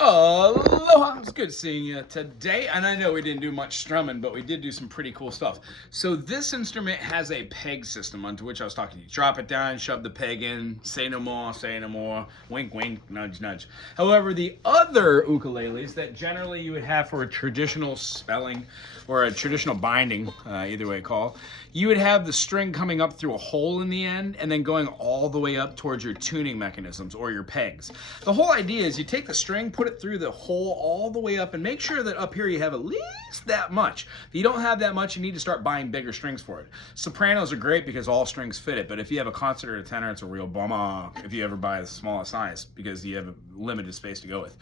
Aloha! It's good seeing you today. And I know we didn't do much strumming, but we did do some pretty cool stuff. So this instrument has a peg system onto which I was talking to you. Drop it down, shove the peg in, say no more, wink, wink, nudge, nudge. However, the other ukuleles that generally you would have for a traditional spelling or a traditional binding, either way call, you would have the string coming up through a hole in the end and then going all the way up towards your tuning mechanisms or your pegs. The whole idea is you take the string, put it through the hole all the way up, and make sure that up here you have at least that much. If you don't have that much, you need to start buying bigger strings for it. Sopranos are great because all strings fit it, but if you have a concert or a tenor, it's a real bummer if you ever buy the smallest size because you have a limited space to go with.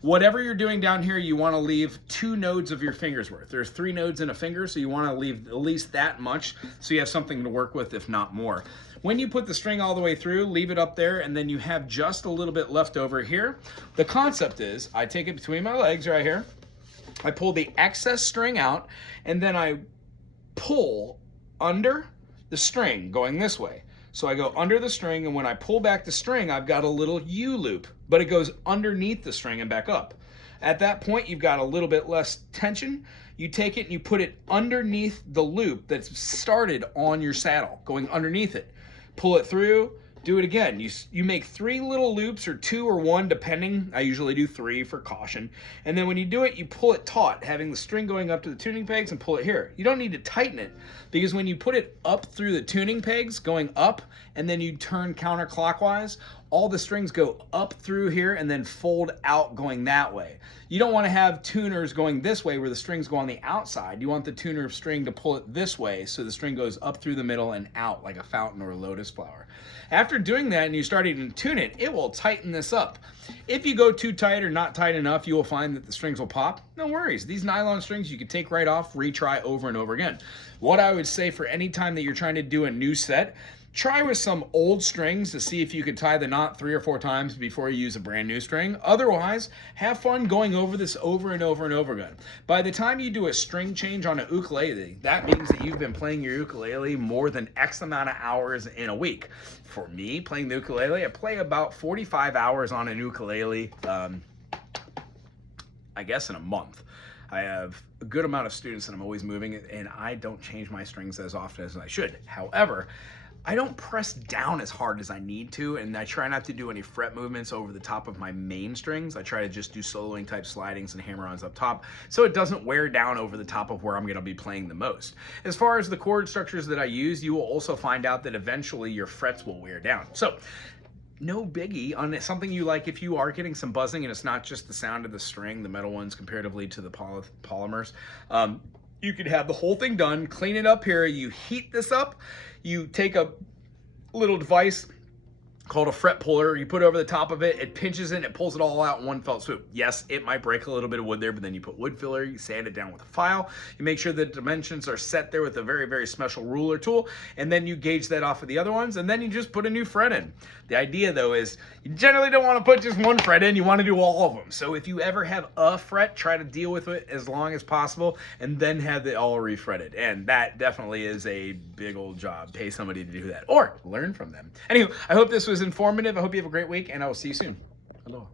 Whatever you're doing down here, you want to leave 2 nodes of your fingers worth. There's 3 nodes in a finger, so you want to leave at least that much so you have something to work with, if not more. When you put the string all the way through, leave it up there, and then you have just a little bit left over here. The concept is, I take it between my legs right here, I pull the excess string out, and then I pull under the string going this way. So I go under the string, and when I pull back the string, I've got a little U loop, but it goes underneath the string and back up. At that point, you've got a little bit less tension. You take it and you put it underneath the loop that's started on your saddle, going underneath it. Pull it through, do it again. You make 3 little loops, or 2 or 1 depending. I usually do 3 for caution. And then when you do it, you pull it taut, having the string going up to the tuning pegs, and pull it here. You don't need to tighten it, because when you put it up through the tuning pegs going up and then you turn counterclockwise, all the strings go up through here and then fold out going that way. You don't want to have tuners going this way where the strings go on the outside. You want the tuner string to pull it this way so the string goes up through the middle and out like a fountain or a lotus flower. After doing that and you starting to tune it, it will tighten this up. If you go too tight or not tight enough, you will find that the strings will pop. No worries. These nylon strings you can take right off, retry over and over again. What I would say for any time that you're trying to do a new set, try with some old strings to see if you could tie the knot 3 or 4 times before you use a brand new string. Otherwise, have fun going over this over and over and over again. By the time you do a string change on an ukulele, that means that you've been playing your ukulele more than X amount of hours in a week. For me, playing the ukulele, I play about 45 hours on an ukulele, I guess in a month. I have a good amount of students that I'm always moving, and I don't change my strings as often as I should. However, I don't press down as hard as I need to, and I try not to do any fret movements over the top of my main strings. I try to just do soloing type slidings and hammer-ons up top so it doesn't wear down over the top of where I'm going to be playing the most. As far as the chord structures that I use, you will also find out that eventually your frets will wear down. So no biggie on something you like. If you are getting some buzzing and it's not just the sound of the string, the metal ones comparatively to the polymers, you could have the whole thing done, clean it up here, you heat this up, you take a little device called a fret puller, you put it over the top of it, it pinches it, and it pulls it all out in one fell swoop. Yes, it might break a little bit of wood there, but then you put wood filler, you sand it down with a file, you make sure the dimensions are set there with a very, very special ruler tool, and then you gauge that off of the other ones, and then you just put a new fret in. The idea, though, is you generally don't want to put just one fret in, you want to do all of them. So if you ever have a fret, try to deal with it as long as possible, and then have it all refretted. And that definitely is a big old job. Pay somebody to do that, or learn from them. Anywho, I hope this was informative. I hope you have a great week, and I will see you soon. Aloha.